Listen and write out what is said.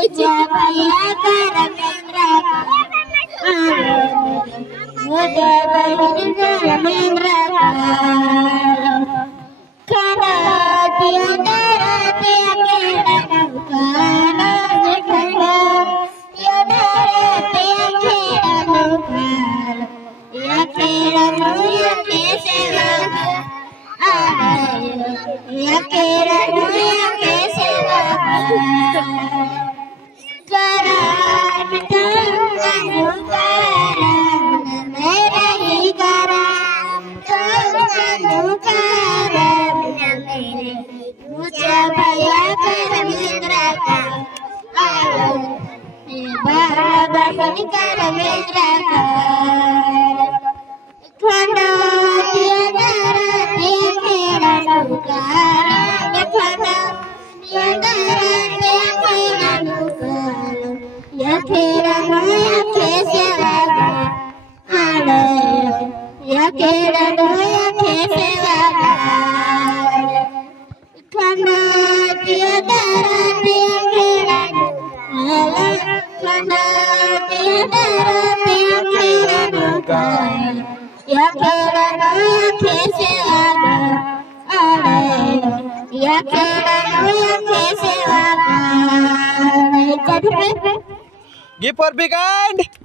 मुझे भैया कर मेरा मुझे बहन कर मेरा खाना दिया तेरा दिया मेरा खाना खाना या तेरा दिया मेरा खाना या तेरा मुझे कैसे लगा या तेरा मुझे कैसे लगा करार मेरा ही करार मेरे मुझे भैया कर मेरा बाबा बन कर मेरा खाना दिया तेरा दिया मेरा खाना खाना दिया तेरा दिया मेरा या तेरा मोया कैसे लगा या तेरा मोया कैसे लगा खाना दिया तेरा दिया मेरा खाना दिया तेरा दिया मेरा या तेरा मोया कैसे लगा या तेरा मोया कैसे लगा Give for big hand.